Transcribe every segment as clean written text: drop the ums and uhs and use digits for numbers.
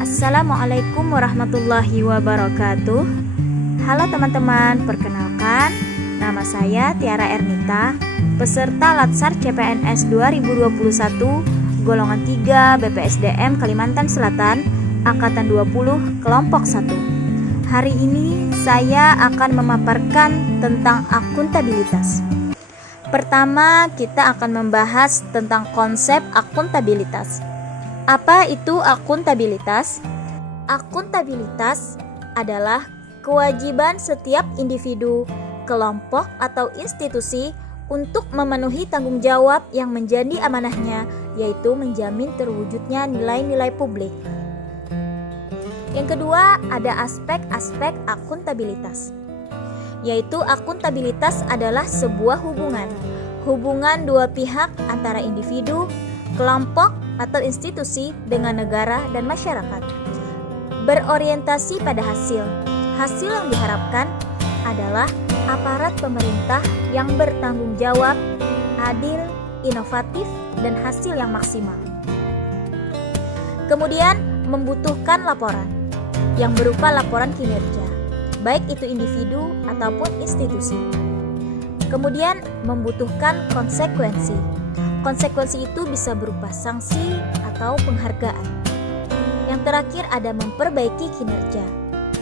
Assalamualaikum warahmatullahi wabarakatuh. Halo teman-teman, perkenalkan nama saya Tiara Ernita, peserta Latsar CPNS 2021 golongan 3 BPSDM Kalimantan Selatan Angkatan 20 kelompok 1. Hari ini saya akan memaparkan tentang akuntabilitas. Pertama, kita akan membahas tentang konsep akuntabilitas. Apa itu akuntabilitas? Akuntabilitas adalah kewajiban setiap individu, kelompok, atau institusi untuk memenuhi tanggung jawab yang menjadi amanahnya, yaitu menjamin terwujudnya nilai-nilai publik. Yang kedua, ada aspek-aspek akuntabilitas, yaitu akuntabilitas adalah sebuah hubungan dua pihak antara individu, kelompok, atau institusi dengan negara dan masyarakat, berorientasi pada hasil. Hasil yang diharapkan adalah aparat pemerintah yang bertanggung jawab, adil, inovatif, dan hasil yang maksimal. Kemudian membutuhkan laporan yang berupa laporan kinerja, baik itu individu ataupun institusi. Kemudian membutuhkan konsekuensi. Konsekuensi itu bisa berupa sanksi atau penghargaan. Yang terakhir ada memperbaiki kinerja.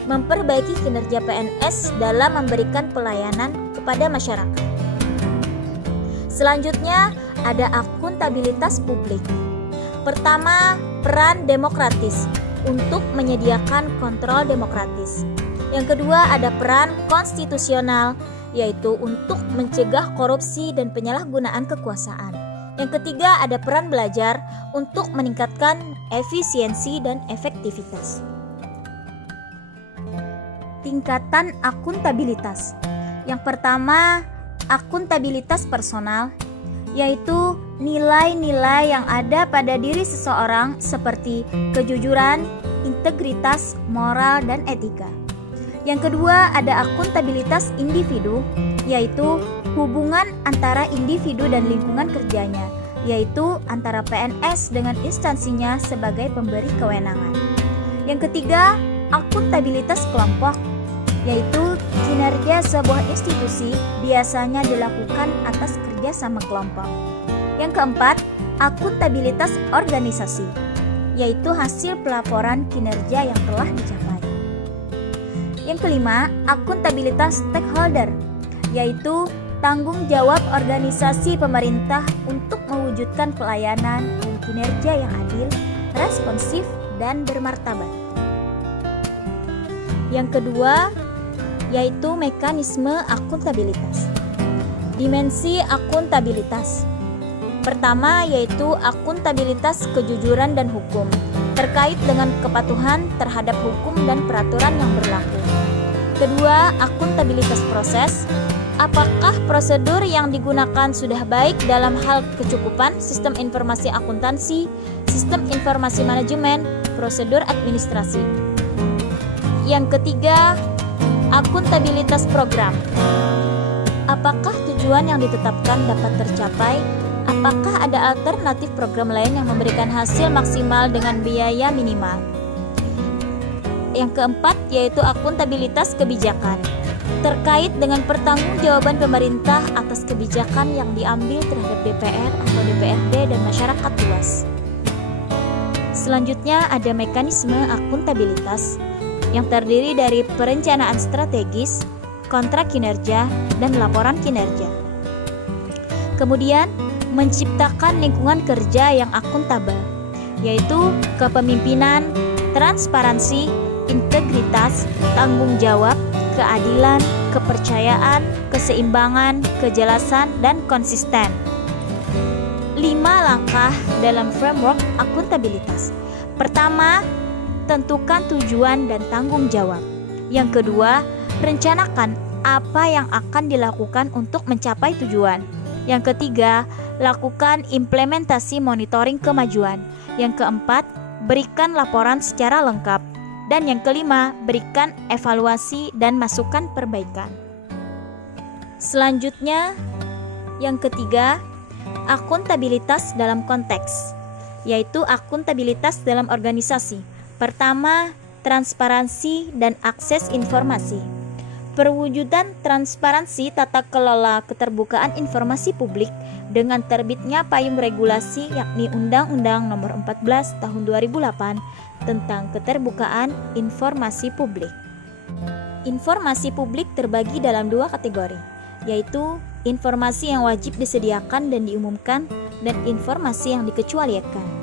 Memperbaiki kinerja PNS dalam memberikan pelayanan kepada masyarakat. Selanjutnya ada akuntabilitas publik. Pertama, peran demokratis untuk menyediakan kontrol demokratis. Yang kedua ada peran konstitusional, yaitu untuk mencegah korupsi dan penyalahgunaan kekuasaan. Yang ketiga ada peran belajar untuk meningkatkan efisiensi dan efektivitas. Tingkatan akuntabilitas. Yang pertama, akuntabilitas personal, yaitu nilai-nilai yang ada pada diri seseorang seperti kejujuran, integritas, moral, dan etika. Yang kedua ada akuntabilitas individu, yaitu hubungan antara individu dan lingkungan kerjanya, yaitu antara PNS dengan instansinya sebagai pemberi kewenangan. Yang ketiga, akuntabilitas kelompok, yaitu kinerja sebuah institusi biasanya dilakukan atas kerjasama kelompok. Yang keempat, akuntabilitas organisasi, yaitu hasil pelaporan kinerja yang telah dicapai. Yang kelima, akuntabilitas stakeholder, yaitu tanggung jawab organisasi pemerintah untuk mewujudkan pelayanan dan kinerja yang adil, responsif, dan bermartabat. Yang kedua, yaitu mekanisme akuntabilitas. Dimensi akuntabilitas. Pertama, yaitu akuntabilitas kejujuran dan hukum, terkait dengan kepatuhan terhadap hukum dan peraturan yang berlaku. Kedua, akuntabilitas proses. Apakah prosedur yang digunakan sudah baik dalam hal kecukupan, sistem informasi akuntansi, sistem informasi manajemen, prosedur administrasi. Yang ketiga, akuntabilitas program. Apakah tujuan yang ditetapkan dapat tercapai? Apakah ada alternatif program lain yang memberikan hasil maksimal dengan biaya minimal? Yang keempat, yaitu akuntabilitas kebijakan, terkait dengan pertanggungjawaban pemerintah atas kebijakan yang diambil terhadap DPR atau DPRD dan masyarakat luas. Selanjutnya ada mekanisme akuntabilitas yang terdiri dari perencanaan strategis, kontrak kinerja, dan laporan kinerja. Kemudian menciptakan lingkungan kerja yang akuntabel, yaitu kepemimpinan, transparansi, integritas, tanggung jawab, keadilan, kepercayaan, keseimbangan, kejelasan, dan konsisten. 5 langkah dalam framework akuntabilitas. Pertama, tentukan tujuan dan tanggung jawab. Yang kedua, rencanakan apa yang akan dilakukan untuk mencapai tujuan. Yang ketiga, lakukan implementasi monitoring kemajuan. Yang keempat, berikan laporan secara lengkap. Dan yang kelima, berikan evaluasi dan masukan perbaikan. Selanjutnya, yang ketiga, akuntabilitas dalam konteks, yaitu akuntabilitas dalam organisasi. Pertama, transparansi dan akses informasi. Perwujudan transparansi tata kelola keterbukaan informasi publik dengan terbitnya payung regulasi yakni Undang-Undang Nomor 14 Tahun 2008 tentang keterbukaan informasi publik. Informasi publik terbagi dalam dua kategori, yaitu informasi yang wajib disediakan dan diumumkan dan informasi yang dikecualikan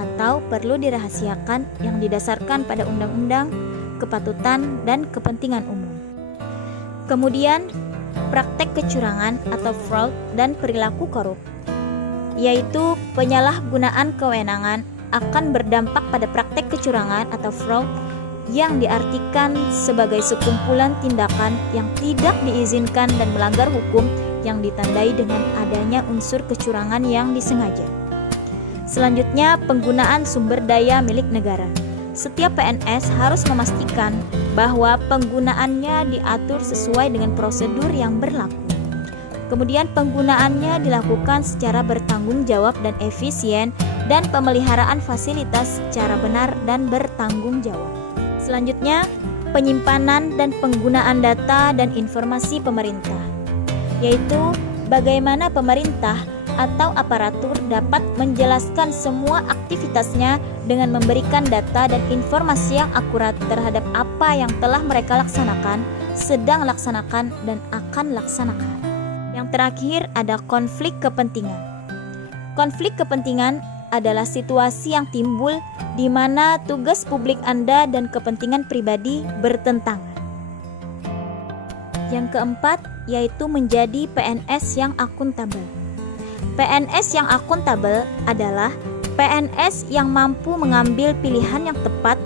atau perlu dirahasiakan yang didasarkan pada undang-undang, kepatutan, dan kepentingan umum. Kemudian, praktek kecurangan atau fraud dan perilaku korup, yaitu penyalahgunaan kewenangan akan berdampak pada praktek kecurangan atau fraud yang diartikan sebagai sekumpulan tindakan yang tidak diizinkan dan melanggar hukum yang ditandai dengan adanya unsur kecurangan yang disengaja. Selanjutnya, penggunaan sumber daya milik negara. Setiap PNS harus memastikan bahwa penggunaannya diatur sesuai dengan prosedur yang berlaku. Kemudian penggunaannya dilakukan secara bertanggung jawab dan efisien dan pemeliharaan fasilitas secara benar dan bertanggung jawab. Selanjutnya, penyimpanan dan penggunaan data dan informasi pemerintah, yaitu bagaimana pemerintah atau aparatur dapat menjelaskan semua aktivitasnya dengan memberikan data dan informasi yang akurat terhadap apa yang telah mereka laksanakan, sedang laksanakan, dan akan laksanakan. Yang terakhir ada konflik kepentingan. Konflik kepentingan adalah situasi yang timbul di mana tugas publik Anda dan kepentingan pribadi bertentangan. Yang keempat yaitu menjadi PNS yang akuntabel. PNS yang akuntabel adalah PNS yang mampu mengambil pilihan yang tepat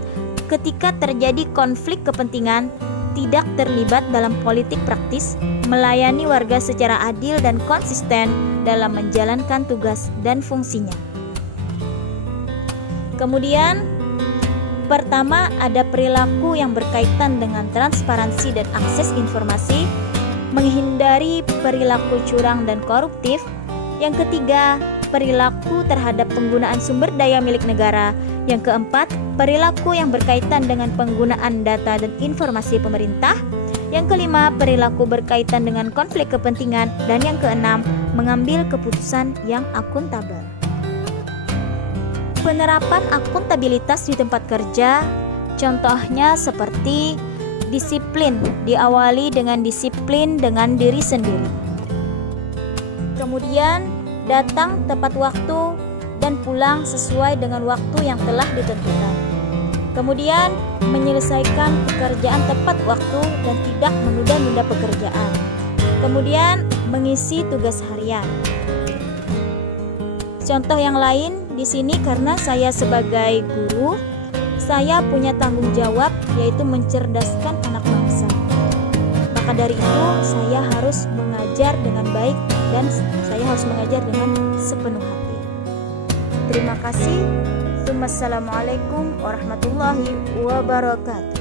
ketika terjadi konflik kepentingan, tidak terlibat dalam politik praktis, melayani warga secara adil dan konsisten dalam menjalankan tugas dan fungsinya. Kemudian, pertama ada perilaku yang berkaitan dengan transparansi dan akses informasi, menghindari perilaku curang dan koruptif. Yang ketiga, perilaku terhadap penggunaan sumber daya milik negara. Yang keempat, perilaku yang berkaitan dengan penggunaan data dan informasi pemerintah. Yang kelima, perilaku berkaitan dengan konflik kepentingan. Dan yang keenam, mengambil keputusan yang akuntabel. Penerapan akuntabilitas di tempat kerja, contohnya seperti disiplin, diawali dengan disiplin dengan diri sendiri. Kemudian datang tepat waktu dan pulang sesuai dengan waktu yang telah ditentukan. Kemudian menyelesaikan pekerjaan tepat waktu dan tidak menunda-nunda pekerjaan. Kemudian mengisi tugas harian. Contoh yang lain di sini karena saya sebagai guru, saya punya tanggung jawab yaitu mencerdaskan anak bangsa. Maka dari itu saya harus mengajar dengan baik dan saya harus mengajar dengan sepenuh hati. Terima kasih. Wassalamualaikum warahmatullahi wabarakatuh.